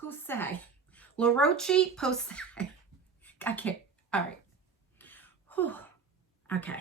Posay. Roche Posay. I can't. All right. Whew. Okay.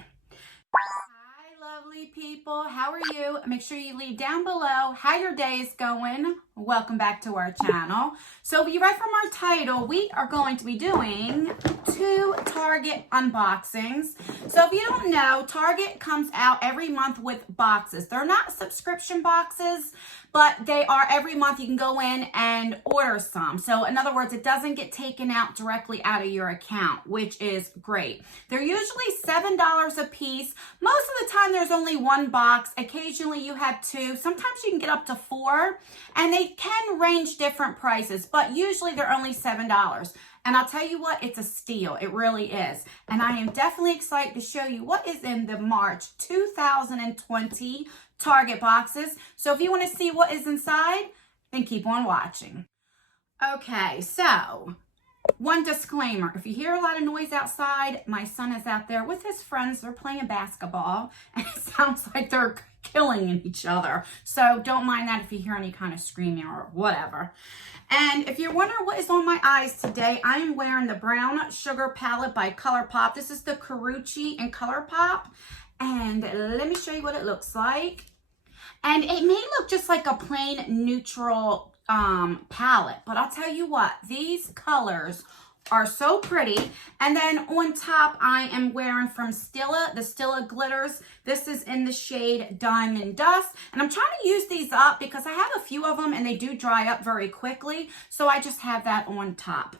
Hi, lovely people. How are you? Make sure you leave down below how your day is going. Welcome back to our channel. So you read from our title, we are going to be doing 2 Target unboxings. So if you don't know, Target comes out every month with boxes. They're not subscription boxes, but they are every month. You can go in and order some. So in other words, it doesn't get taken out directly out of your account, which is great. They're usually $7 a piece. Most of the time there's only 1 box. Occasionally you have 2. Sometimes you can get up to 4, and they can range different prices, but usually they're only $7. And I'll tell you what, it's a steal. It really is. And I am definitely excited to show you what is in the March 2020 Target boxes. So if you want to see what is inside, then keep on watching. Okay, so one disclaimer. If you hear a lot of noise outside, my son is out there with his friends. They're playing basketball, and it sounds like they're killing each other. So don't mind that if you hear any kind of screaming or whatever. And if you're wondering what is on my eyes today, I am wearing the Brown Sugar Palette by ColourPop. This is the Carucci in ColourPop. And let me show you what it looks like. And it may look just like a plain neutral palette, but I'll tell you what, these colors are so pretty. And then on top, I am wearing from Stila, the Stila glitters. This is in the shade Diamond Dust. And I'm trying to use these up because I have a few of them and they do dry up very quickly. So I just have that on top.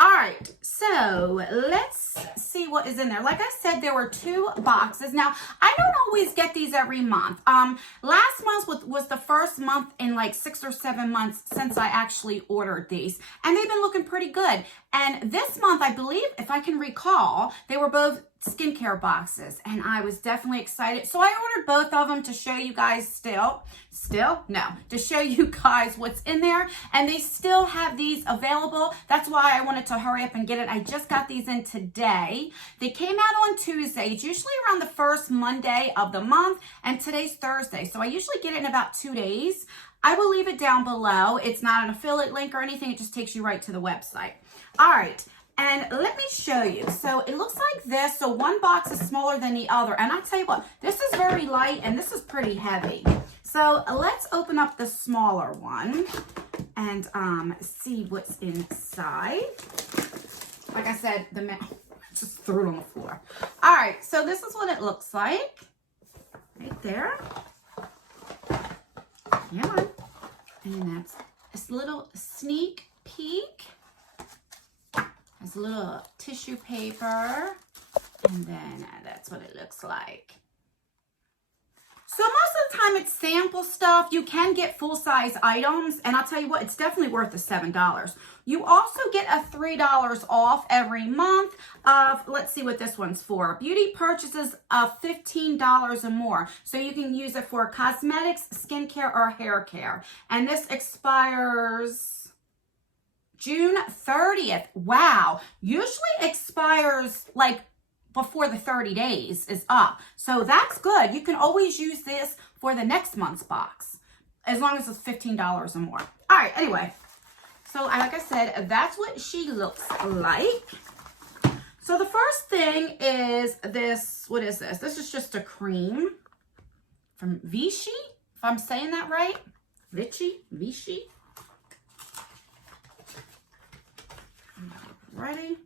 All right, so let's see what is in there. Like I said, there were 2 boxes. Now, I don't always get these every month. Last month was the first month in like 6 or 7 months since I actually ordered these. And they've been looking pretty good. And this month, I believe, if I can recall, they were both skincare boxes. And I was definitely excited. So I ordered both of them to show you guys to show you guys what's in there. And they still have these available. That's why I wanted to hurry up and get it. I just got these in today. They came out on Tuesday. It's usually around the first Monday of the month. And today's Thursday. So I usually get it in about 2 days. I will leave it down below. It's not an affiliate link or anything. It just takes you right to the website. All right. And let me show you. So it looks like this. So one box is smaller than the other. And I'll tell you what, this is very light and this is pretty heavy. So let's open up the smaller one and see what's inside. Like I said, just threw it on the floor. All right. So this is what it looks like. Right there. Yeah. And that's this little sneak peek. Has a little tissue paper, and then that's what it looks like. So most of the time it's sample stuff. You can get full-size items, and I'll tell you what, it's definitely worth the $7. You also get a $3 off every month of, let's see what this one's for, beauty purchases of $15 or more. So you can use it for cosmetics, skincare, or hair care. And this expires June 30th. Wow. Usually expires like before the 30 days is up. So that's good. You can always use this for the next month's box as long as it's $15 or more. All right. Anyway, so like I said, that's what she looks like. So the first thing is this. What is this? This is just a cream from Vichy, if I'm saying that right. Vichy. Ready?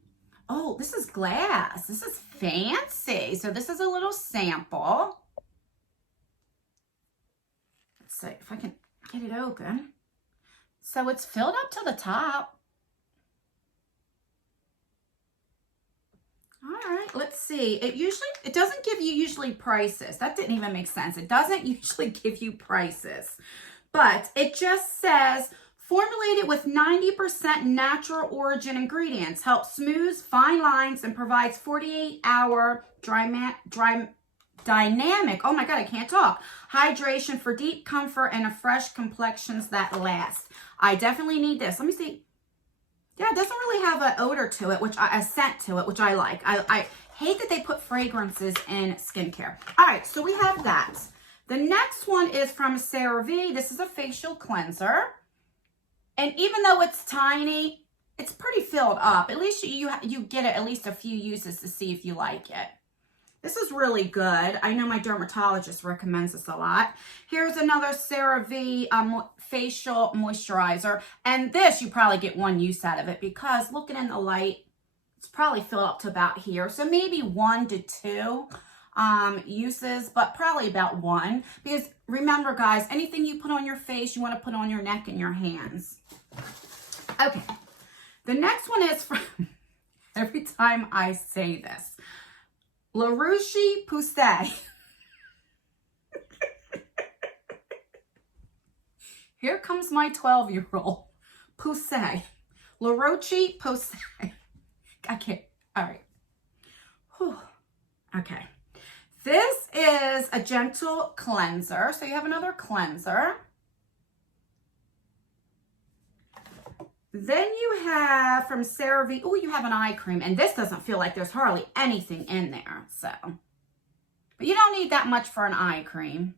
Oh, this is glass. This is fancy. So this is a little sample. Let's see if I can get it open. So it's filled up to the top. All right, let's see. It doesn't give you usually prices. That didn't even make sense. It doesn't usually give you prices, but it just says, formulated with 90% natural origin ingredients, helps smooth fine lines and provides 48-hour dynamic, oh my God, I can't talk, hydration for deep comfort and a fresh complexions that last. I definitely need this. Let me see. Yeah, it doesn't really have an odor to it, a scent to it, which I like. I hate that they put fragrances in skincare. All right, so we have that. The next one is from CeraVe. This is a facial cleanser. And even though it's tiny, it's pretty filled up. At least you get it at least a few uses to see if you like it. This is really good. I know my dermatologist recommends this a lot. Here's another CeraVe facial moisturizer. And this, you probably get one use out of it because looking in the light, it's probably filled up to about here. So maybe 1 to 2 uses, but probably about 1. Because remember, guys, anything you put on your face, you want to put on your neck and your hands. Okay. The next one is from, every time I say this, Roche Posay. Here comes my 12-year-old. Posay. Roche Posay. I can't. All right. Whew. Okay. This is a gentle cleanser. So you have another cleanser. Then you have from CeraVe, oh, you have an eye cream. And this doesn't feel like there's hardly anything in there. So, but you don't need that much for an eye cream.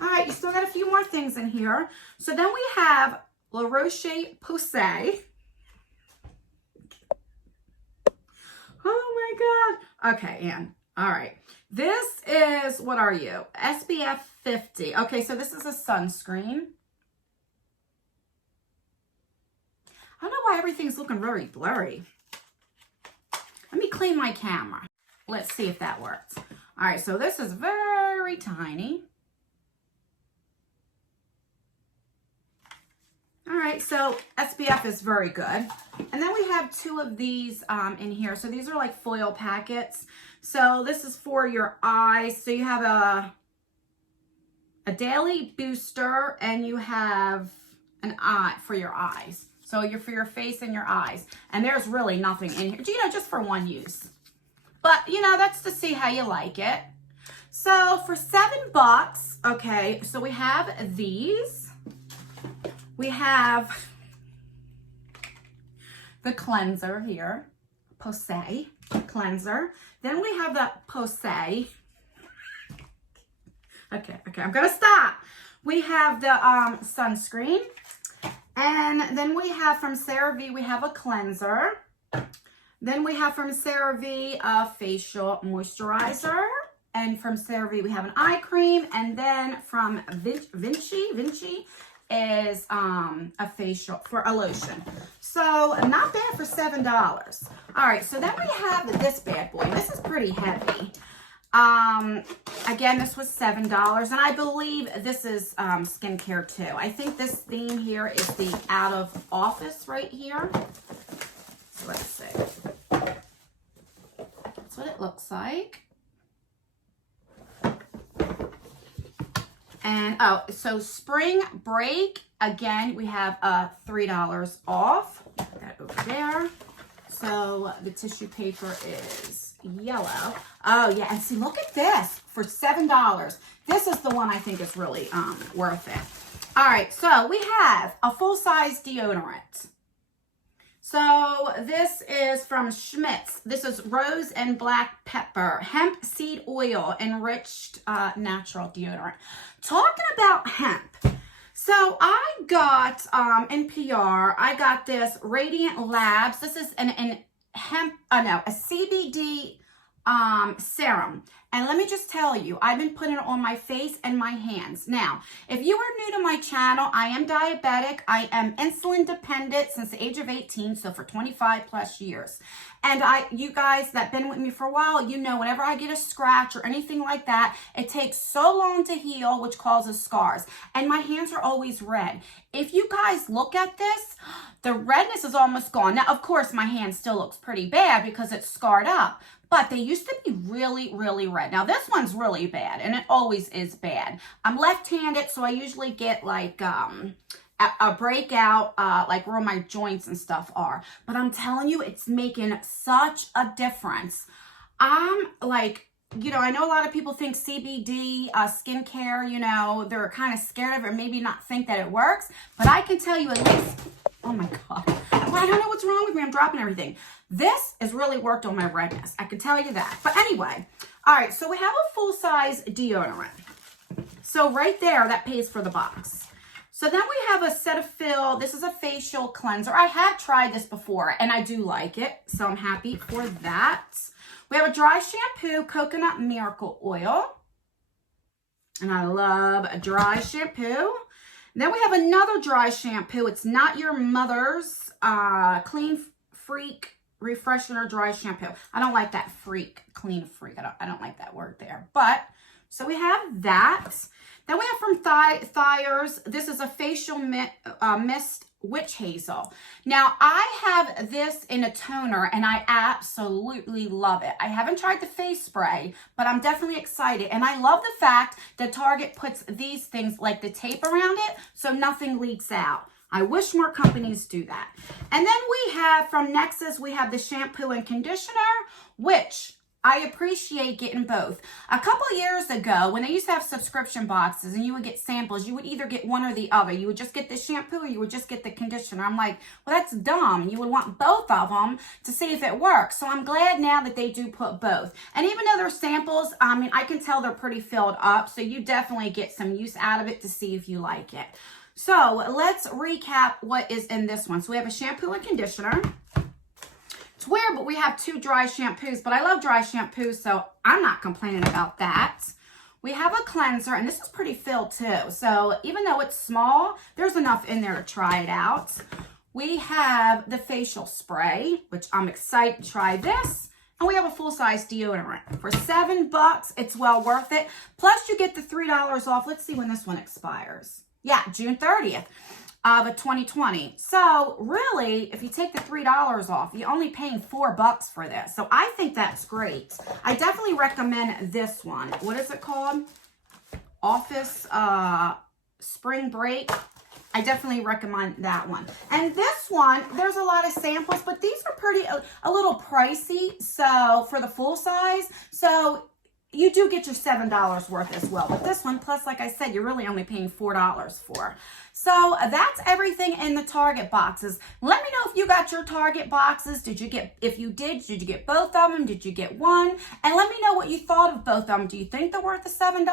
All right, you still got a few more things in here. So then we have Roche Posay. Oh my God. Okay, Anne. All right. This is, what are you? SPF 50. Okay, so this is a sunscreen. I don't know why everything's looking very blurry. Let me clean my camera. Let's see if that works. All right, so this is very tiny. All right, so SPF is very good. And then we have 2 of these in here. So these are like foil packets. So this is for your eyes. So you have a daily booster and you have an eye for your eyes. So you're for your face and your eyes. And there's really nothing in here, you know, just for 1 use. But, you know, that's to see how you like it. So for $7, okay, so we have these. We have the cleanser here, Posay cleanser. Then we have the Posay. Okay, I'm gonna stop. We have the sunscreen. And then we have from CeraVe, we have a cleanser. Then we have from CeraVe a facial moisturizer. And from CeraVe, we have an eye cream. And then from Vinci is a facial for a lotion. So not bad for $7. All right, so then we have this bad boy. This is pretty heavy. Again, this was $7, and I believe this is skincare too. I think this theme here is the out of office right here. So let's see. That's what it looks like. And oh, so spring break, again, we have $3 off. Put that over there. So the tissue paper is yellow. Oh yeah, and see, look at this for $7. This is the one I think is really worth it. All right, so we have a full-size deodorant. So this is from Schmidt's. This is rose and black pepper, hemp seed oil, enriched natural deodorant. Talking about hemp. So I got in PR, I got this Radiant Labs. This is a CBD serum. And let me just tell you, I've been putting it on my face and my hands. Now, if you are new to my channel, I am diabetic. I am insulin dependent since the age of 18, so for 25 plus years. And you guys that been with me for a while, you know, whenever I get a scratch or anything like that, it takes so long to heal, which causes scars. And my hands are always red. If you guys look at this, the redness is almost gone. Now, of course, my hand still looks pretty bad because it's scarred up. But they used to be really, really red. Now, this one's really bad, and it always is bad. I'm left-handed, so I usually get, like, a breakout, like where my joints and stuff are. But I'm telling you, it's making such a difference. I'm, like, you know, I know a lot of people think CBD, skincare, you know, they're kind of scared of it or maybe not think that it works. But I can tell you at least, oh, my God. Well, I don't know what's wrong with me. I'm dropping everything. This has really worked on my redness. I can tell you that. But anyway, all right, so we have a full-size deodorant. So right there, that pays for the box. So then we have a Cetaphil. This is a facial cleanser. I have tried this before and I do like it. So I'm happy for that. We have a dry shampoo, coconut miracle oil. And I love a dry shampoo. Then we have another dry shampoo. It's Not Your Mother's Clean Freak Refresher Dry Shampoo. I don't like that freak, clean freak. I don't like that word there. But, so we have that. Then we have from Thyers. This is a facial mist witch hazel. Now, I have this in a toner and I absolutely love it. I haven't tried the face spray, but I'm definitely excited. And I love the fact that Target puts these things like the tape around it so nothing leaks out. I wish more companies do that. And then we have from Nexus, we have the shampoo and conditioner, which I appreciate getting both. A couple years ago, when they used to have subscription boxes and you would get samples, you would either get one or the other. You would just get the shampoo or you would just get the conditioner. I'm like, well, that's dumb. You would want both of them to see if it works. So I'm glad now that they do put both. And even though they're samples, I mean, I can tell they're pretty filled up. So you definitely get some use out of it to see if you like it. So let's recap what is in this one. So we have a shampoo and conditioner. It's weird, but we have two dry shampoos, but I love dry shampoos, so I'm not complaining about that. We have a cleanser, and this is pretty filled too. So even though it's small, there's enough in there to try it out. We have the facial spray, which I'm excited to try this. And we have a full-size deodorant. For $7, it's well worth it. Plus, you get the $3 off. Let's see when this one expires. Yeah, June 30th. Of 2020. So really, if you take the $3 off, you're only paying $4 for this. So I think that's great. I definitely recommend this one. What is it called? Office Spring Break. I definitely recommend that one. And this one, there's a lot of samples, but these are pretty, a little pricey. So for the full size, so you do get your $7 worth as well. But this one, plus, like I said, you're really only paying $4 for. So that's everything in the Target boxes. Let me know if you got your Target boxes. Did you get, if you did you get both of them? Did you get one? And let me know what you thought of both of them. Do you think they're worth the $7?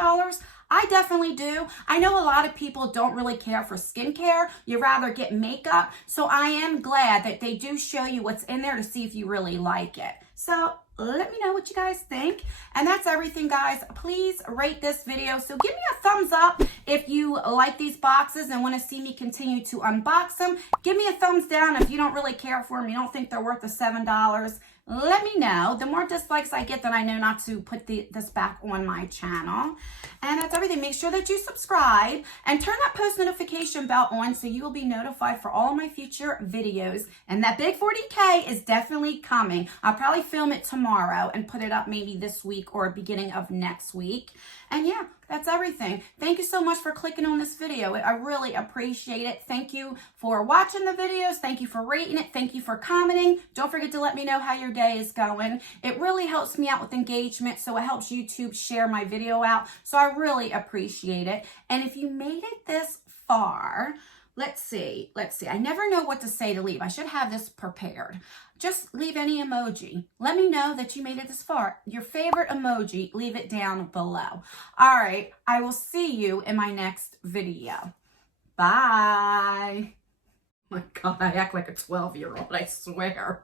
I definitely do. I know a lot of people don't really care for skincare. You rather get makeup. So I am glad that they do show you what's in there to see if you really like it. So let me know what you guys think. And that's everything, guys. Please rate this video. So give me a thumbs up if you like these boxes and want to see me continue to unbox them. Give me a thumbs down if you don't really care for them. You don't think they're worth the $7. Let me know. The more dislikes I get, then I know not to put this back on my channel. And that's everything. Make sure that you subscribe and turn that post notification bell on so you will be notified for all of my future videos. And that big 40K is definitely coming. I'll probably film it tomorrow and put it up maybe this week or beginning of next week. And yeah, that's everything. Thank you so much for clicking on this video. I really appreciate it. Thank you for watching the videos. Thank you for rating it. Thank you for commenting. Don't forget to let me know how your day is going. It really helps me out with engagement, so it helps YouTube share my video out. So I really appreciate it. And if you made it this far, let's see. I never know what to say to leave. I should have this prepared. Just leave any emoji. Let me know that you made it this far. Your favorite emoji, leave it down below. All right, I will see you in my next video. Bye. Oh my God, I act like a 12-year-old, I swear.